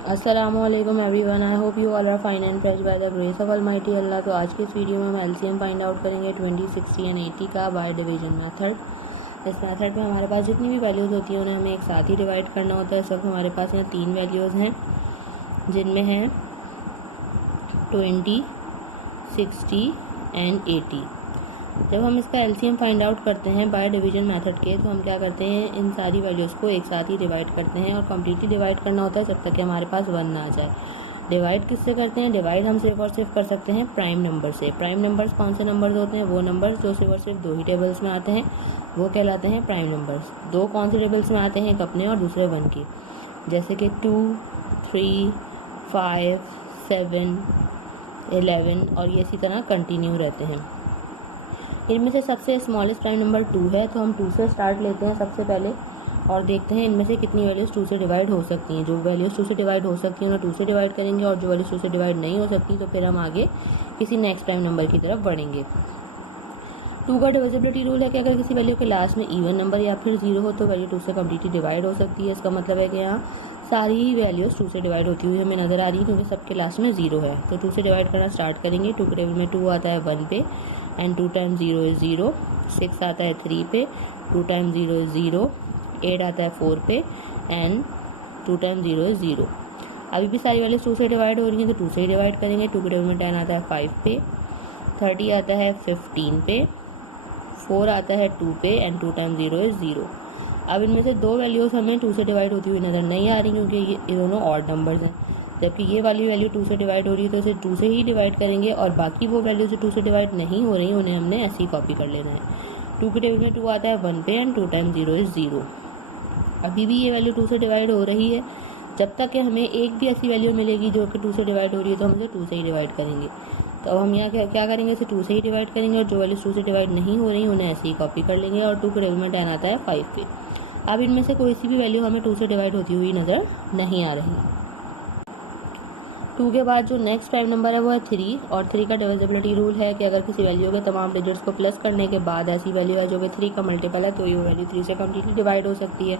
अस्सलामुअलैकुम everyone, I hope you all are fine and fresh by the grace of almighty Allah. तो आज की इस वीडियो में हम एलसीएम फाइंड आउट करेंगे 20, 60 एंड 80 का बाय डिवीजन मेथड। इस मेथड में हमारे पास जितनी भी वैल्यूज़ होती हैं उन्हें हमें एक साथ ही डिवाइड करना होता है। इस वक्त हमारे पास यहाँ 3 वैल्यूज़ हैं जिनमें हैं 20, 60 एंड 80। जब हम इसका एलसीएम फाइंड आउट करते हैं बाय डिवीजन मेथड के, तो हम क्या करते हैं, इन सारी वैल्यूज़ को एक साथ ही डिवाइड करते हैं और कम्प्लीटली डिवाइड करना होता है जब तक कि हमारे पास 1 ना आ जाए। डिवाइड किससे करते हैं? डिवाइड हम सिर्फ और सिर्फ कर सकते हैं प्राइम नंबर से। प्राइम नंबर्स कौन से नंबर्स होते हैं? वो नंबर्स जो सिर्फ और सिर्फ 2 ही टेबल्स में आते हैं वो कहलाते हैं प्राइम नंबर्स। 2 कौन से टेबल्स में आते हैं? एक अपने और दूसरे 1 की, जैसे कि 2, 3, 5, 7, 11 और ये इसी तरह कंटिन्यू रहते हैं। इनमें से सबसे स्मॉलेस्ट प्राइम नंबर 2 है, तो हम 2 से स्टार्ट लेते हैं सबसे पहले और देखते हैं इनमें से कितनी वैल्यूज़ 2 से डिवाइड हो सकती हैं। जो वैल्यूज़ 2 से डिवाइड हो सकती हैं उन्हें 2 से डिवाइड करेंगे और जो वैल्यूज़ 2 से डिवाइड नहीं हो सकती तो फिर हम आगे किसी नेक्स्ट प्राइम नंबर की तरफ बढ़ेंगे। 2 का डिविजिबिलिटी रूल है कि अगर किसी वैल्यू के लास्ट में इवन नंबर या फिर 0 हो तो वैल्यू 2 से कम्प्लीटली डिवाइड हो सकती है। इसका मतलब है कि यहाँ सारी ही वैल्यूज़ 2 से डिवाइड होती हुई हमें नज़र आ रही है क्योंकि सबके लास्ट में 0 है। तो 2 से डिवाइड करना स्टार्ट करेंगे। 2 के टेबल में 2 आता है 1 पे एंड 2 टाइम्स 0 इज़ 0। 6 आता है 3 पे, 2 टाइम्स 0 इज़ 0। 8 आता है 4 पे एंड 2 टाइम्स 0 इज़ 0। अभी भी सारी वैल्यूज़ 2 से डिवाइड हो रही हैं तो 2 से ही डिवाइड करेंगे। 2 के टेबल में 10 आता है 5 पे, 30 आता है 15 पे, 4 आता है 2 पे एंड 2 टाइम्स 0 इज़ 0। अब इनमें से 2 वैल्यूज़ हमें 2 से डिवाइड होती हुई नज़र नहीं आ रही क्योंकि ये दोनों ऑड नंबर्स हैं, जबकि ये वाली वैल्यू 2 से डिवाइड हो रही है तो उसे 2 से ही डिवाइड करेंगे और बाकी वो वैल्यू जो 2 से डिवाइड नहीं हो रही उन्हें हमने ऐसे ही कॉपी कर लेना है। 2 के टेबल में 2 आता है 1 पे एंड 2 टाइम्स 0 इज़ 0। अभी भी ये वैल्यू 2 से डिवाइड हो रही है। जब तक कि हमें एक भी ऐसी वैल्यू मिलेगी जो कि 2 से डिवाइड हो रही है तो हम इसे 2 से ही डिवाइड करेंगे। तो अब हम यहाँ क्या करेंगे, इसे 2 से ही डिवाइड करेंगे और जो वैल्यूज़ 2 से डिवाइड नहीं हो रही उन्हें ऐसे ही कॉपी कर लेंगे। और 2 के टेबल में 10 आता है 5 पे। अब इनमें से कोई सी भी वैल्यू हमें 2 से डिवाइड होती हुई नज़र नहीं आ रही। 2 के बाद जो नेक्स्ट प्राइम नंबर है वो है 3 और 3 का डिविजिबिलिटी रूल है कि अगर किसी वैल्यू के तमाम डिजिट्स को प्लस करने के बाद ऐसी वैल्यू है जो कि 3 का मल्टीपल है तो ये वैल्यू 3 से कम्प्लीटली डिवाइड हो सकती है।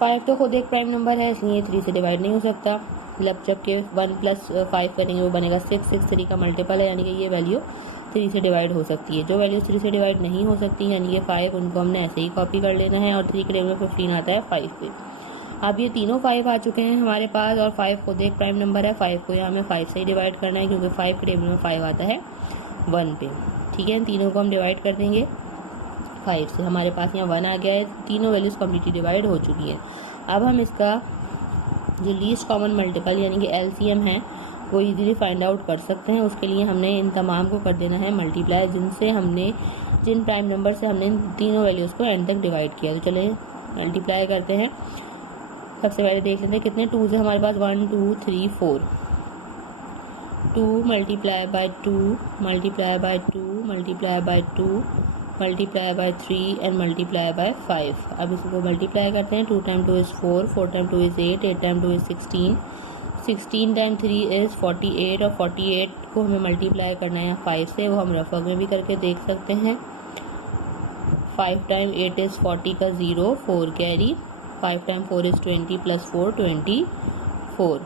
5 तो खुद एक प्राइम नंबर है इसलिए 3 से डिवाइड नहीं हो सकता। मतलब जबकि 1 + 5 करेंगे वो बनेगा 6। 6 3 का मल्टीपल है यानी कि ये वैल्यू 3 से डिवाइड हो सकती है। जो वैल्यू 3 से डिवाइड नहीं हो सकती यानी कि 5, उनको हमने ऐसे ही कॉपी कर लेना है। और 3 के टेबल में 15 आता है 5 पे। अब ये तीनों 5 आ चुके हैं हमारे पास और 5 खुद एक प्राइम नंबर है। 5 को यहाँ हमें 5 से ही डिवाइड करना है क्योंकि 5 के टेबल में 5 आता है 1 पे। ठीक है, तीनों को हम डिवाइड कर देंगे 5 से। हमारे पास यहाँ 1 आ गया है। तीनों वैल्यूज़ कम्प्लीटली डिवाइड हो चुकी हैं। अब हम इसका जो लीस्ट कॉमन मल्टीपल यानी कि एलसीएम है वो इजीली फाइंड आउट कर सकते हैं। उसके लिए हमने इन तमाम को कर देना है मल्टीप्लाई, जिन प्राइम नंबर से हमने इन तीनों वैल्यूज़ को एंड तक डिवाइड किया। तो चलिए मल्टीप्लाई करते हैं। सबसे पहले देख लेते हैं कितने 2 से हमारे पास 1 2 3 4। 2 multiply by 2 multiply by 2 multiply by 2 multiply by 3 and multiply by 5। अब इसको मल्टीप्लाई करते हैं। 2 time 2 is 4, 4 time 2 is 8, 8 time 2 is 16, 16 time 3 is 48 और 48 को हमें मल्टीप्लाई करना है 5 से। वो हम रफक में भी करके देख सकते हैं। 5 टाइम 8 इज़ 40 का 0, 4 कैरी। 5 time 4 is 20 + 4 24।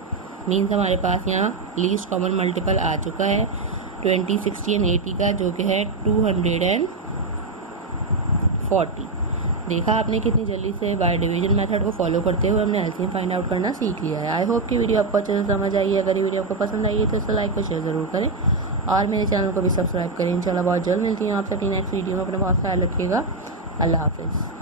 मीन्स हमारे पास यहाँ लीस्ट कॉमन मल्टीपल आ चुका है 20, 60 एंड 80 का, जो कि है 240। देखा आपने कितनी जल्दी से बाय डिवीजन मेथड को फॉलो करते हुए हमने एलसीएम फाइंड आउट करना सीख लिया है। आई होप कि वीडियो आपको अच्छे से समझ आई है। अगर ये वीडियो आपको पसंद आई है तो इसे लाइक और शेयर ज़रूर करें और मेरे चैनल को भी सब्सक्राइब करें। इंशाल्लाह बहुत जल्द मिलती हूँ आपसे अपनी नेक्स्ट वीडियो में। अपना बहुत ख्याल रखिएगा। अल्लाह हाफिज़।